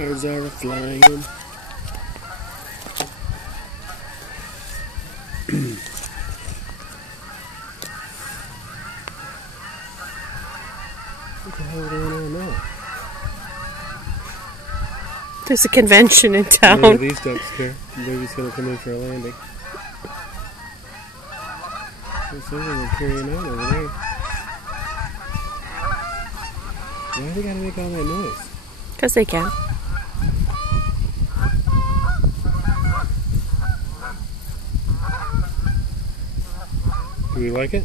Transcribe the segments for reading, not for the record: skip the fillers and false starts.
Cards are flying. What the hell is going on now? There's a convention in town. None of these ducks care. They're just going to come in for a landing. There's something they're carrying out over there. Why do they got to make all that noise? Because they can. Do we like it?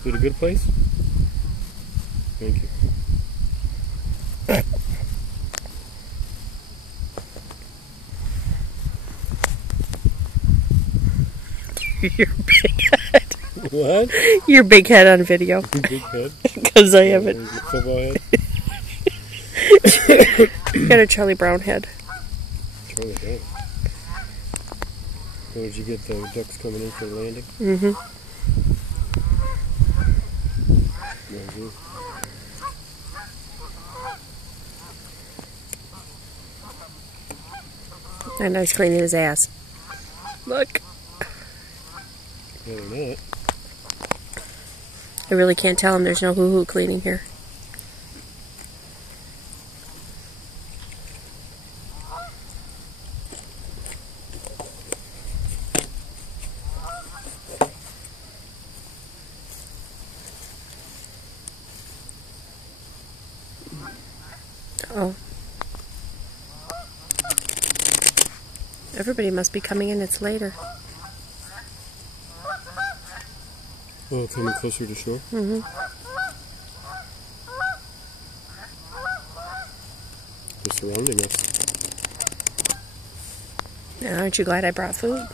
Is it a good place? Thank you. Your big head. What? Your big head on video. Big head? Because I have it. Football head? You got a Charlie Brown head. Charlie Brown. Where did you get the ducks coming in for the landing? Mm-hmm. And I was cleaning his ass. Look. No, they're not. I really can't tell him there's no hoo-hoo cleaning here. Oh. Everybody must be coming in. It's later. Oh, coming closer to shore? Mm-hmm. They're surrounding us. Now, aren't you glad I brought food?